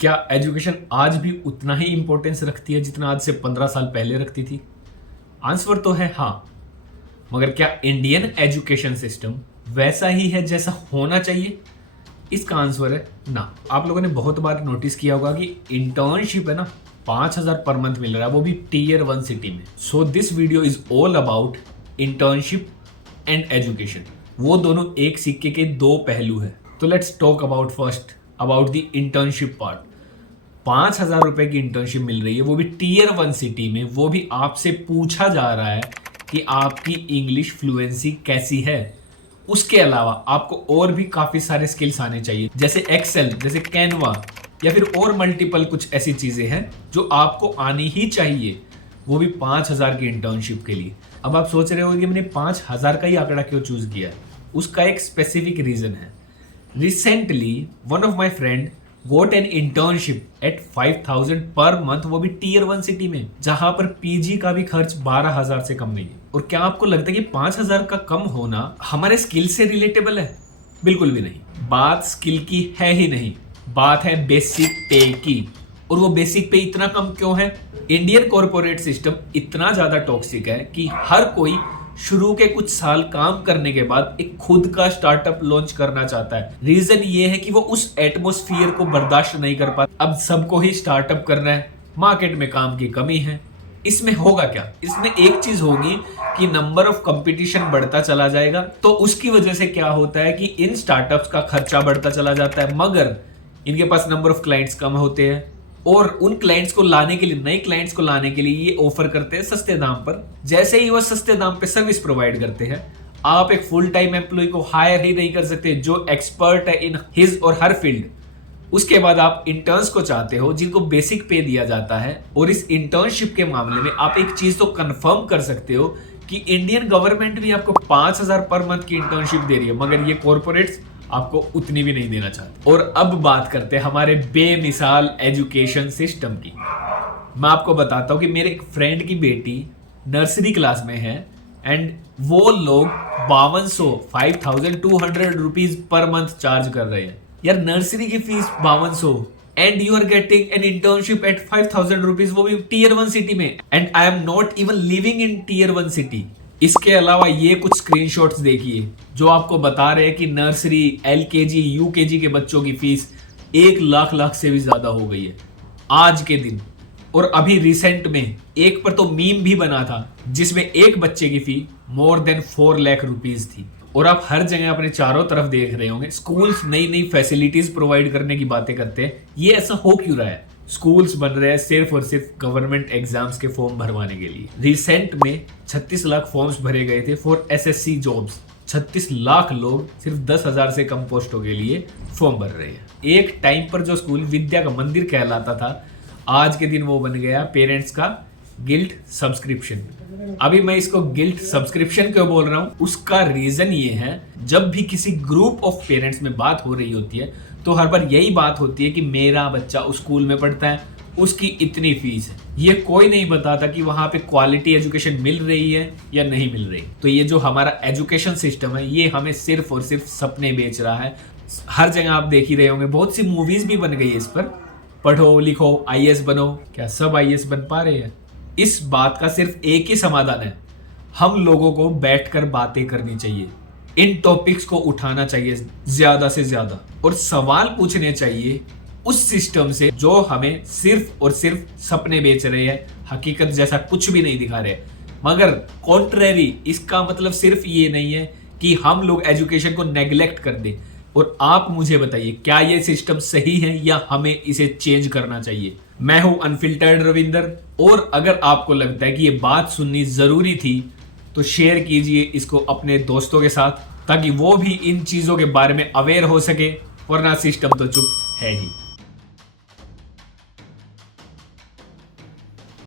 क्या एजुकेशन आज भी उतना ही इंपॉर्टेंस रखती है जितना आज से 15 साल पहले रखती थी? आंसर तो है हाँ। मगर क्या इंडियन एजुकेशन सिस्टम वैसा ही है जैसा होना चाहिए? इसका आंसर है ना। आप लोगों ने बहुत बार नोटिस किया होगा कि इंटर्नशिप है ना, 5,000 पर मंथ मिल रहा है, वो भी टीयर 1 सिटी में। So this video is all about internship and education. वो दोनों एक सिक्के के दो पहलू है। तो let's talk about first about the internship part. 5,000 रुपए की इंटर्नशिप मिल रही है, वो भी टीयर 1 सिटी में। वो भी आपसे पूछा जा रहा है कि आपकी इंग्लिश फ्लुएंसी कैसी है। उसके अलावा आपको और भी काफी सारे स्किल्स आने चाहिए, जैसे एक्सेल, जैसे कैनवा, या फिर और मल्टीपल कुछ ऐसी चीजें हैं जो आपको आनी ही चाहिए, वो भी 5,000 की इंटर्नशिप के लिए। अब आप सोच रहे हो कि मैंने 5,000 का ही आंकड़ा क्यों चूज किया है। उसका एक स्पेसिफिक रीजन है। Recently one of my friend goat N internship at 5,000 per month, वो भी टीयर 1 सिटी में, जहां पर पीजी का भी खर्च 12,000 से कम नहीं है। और क्या आपको लगता है कि 5,000 का कम होना हमारे स्किल से रिलेटेबल है? बिल्कुल भी नहीं। बात स्किल की है ही नहीं, बात है बेसिक पे की। और वो बेसिक पे इतना कम क्यों है? इंडियन कॉर्पोरेट सिस्टम इतना ज्यादा टॉक्सिक है कि हर कोई शुरू के कुछ साल काम करने के बाद एक खुद का स्टार्टअप लॉन्च करना चाहता है। रीजन ये है कि वो उस एटमॉस्फेयर को बर्दाश्त नहीं कर पाता। अब सबको ही स्टार्टअप करना है, मार्केट में काम की कमी है। इसमें होगा क्या? इसमें एक चीज होगी कि नंबर ऑफ कंपटीशन बढ़ता चला जाएगा। तो उसकी वजह से क्या होता है कि इन स्टार्टअप्स का खर्चा बढ़ता चला जाता है, मगर इनके पास नंबर ऑफ क्लाइंट्स कम होते हैं। और उन क्लाइंट्स को लाने के लिए, नए क्लाइंट्स को लाने के लिए ये ऑफर करते हैं सस्ते दाम पर। जैसे ही वो सस्ते दाम पे सर्विस प्रोवाइड करते हैं, आप एक फुल टाइम एम्प्लॉय को हायर ही नहीं कर सकते जो एक्सपर्ट है इन हिज और हर फील्ड। उसके बाद आप इंटर्न्स को चाहते हो जिनको बेसिक पे दिया जाता है। और इस इंटर्नशिप के मामले में आप एक चीज तो कंफर्म कर सकते हो कि इंडियन गवर्नमेंट भी आपको 5,000 पर मंथ की इंटर्नशिप दे रही है, मगर ये कॉर्पोरेट्स आपको उतनी भी नहीं देना चाहते। और अब बात करते हैं हमारे बेमिसाल एजुकेशन सिस्टम की। मैं आपको बताता हूं कि मेरे एक फ्रेंड की बेटी नर्सरी क्लास में है एंड वो लोग 5,200 रुपीज पर मंथ चार्ज कर रहे हैं। यार नर्सरी की fees 5,200 and you are getting an internship at 5,000 rupees, वो भी टीयर 1 सिटी में। And I am not even living in tier 1 city. इसके अलावा ये कुछ स्क्रीनशॉट्स देखिए जो आपको बता रहे हैं कि नर्सरी, एलकेजी, यूकेजी के बच्चों की फीस 1 लाख से भी ज्यादा हो गई है आज के दिन। और अभी रिसेंट में एक पर तो मीम भी बना था जिसमें एक बच्चे की फी मोर देन 4 लाख रुपीज थी। और आप हर जगह अपने चारों तरफ देख रहे होंगे, स्कूल्स नई नई फैसिलिटीज प्रोवाइड करने की बातें करते हैं। ये ऐसा हो क्यों रहा है? स्कूल्स बन रहे हैं सिर्फ और सिर्फ गवर्नमेंट एग्जाम्स के फॉर्म भरवाने के लिए। रिसेंट में 36 लाख फॉर्म्स भरे गए थे फॉर एसएससी जॉब्स। 36 लाख लोग सिर्फ 10,000 से कम पोस्टों के लिए फॉर्म भर रहे हैं। एक टाइम पर जो स्कूल विद्या का मंदिर कहलाता था, आज के दिन वो बन गया पेरेंट्स का गिल्ट सब्सक्रिप्शन। अभी मैं इसको गिल्ट सब्सक्रिप्शन क्यों बोल रहा हूं, उसका रीजन ये है, जब भी किसी ग्रुप ऑफ पेरेंट्स में बात हो रही होती है तो हर बार यही बात होती है कि मेरा बच्चा उस स्कूल में पढ़ता है, उसकी इतनी फीस है। ये कोई नहीं बताता कि वहां पे क्वालिटी एजुकेशन मिल रही है या नहीं मिल रही। तो ये जो हमारा एजुकेशन सिस्टम है, ये हमें सिर्फ और सिर्फ सपने बेच रहा है। हर जगह आप देख ही रहे होंगे, बहुत सी मूवीज भी बन गई है इस पर, पढ़ो लिखो आईएएस बनो। क्या सब आईएएस बन पा रहे हैं? इस बात का सिर्फ एक ही समाधान है, हम लोगों को बैठकर बातें करनी चाहिए, इन टॉपिक्स को उठाना चाहिए ज्यादा से ज्यादा, और सवाल पूछने चाहिए उस सिस्टम से जो हमें सिर्फ और सिर्फ सपने बेच रहे हैं, हकीकत जैसा कुछ भी नहीं दिखा रहे। मगर कॉन्ट्रेरी, इसका मतलब सिर्फ ये नहीं है कि हम लोग एजुकेशन को नेग्लेक्ट कर दें। और आप मुझे बताइए, क्या ये सिस्टम सही है या हमें इसे चेंज करना चाहिए? मैं हूं अनफिल्टर्ड रविंदर, और अगर आपको लगता है कि ये बात सुननी जरूरी थी तो शेयर कीजिए इसको अपने दोस्तों के साथ, ताकि वो भी इन चीजों के बारे में अवेयर हो सके, वरना सिस्टम तो चुप है ही।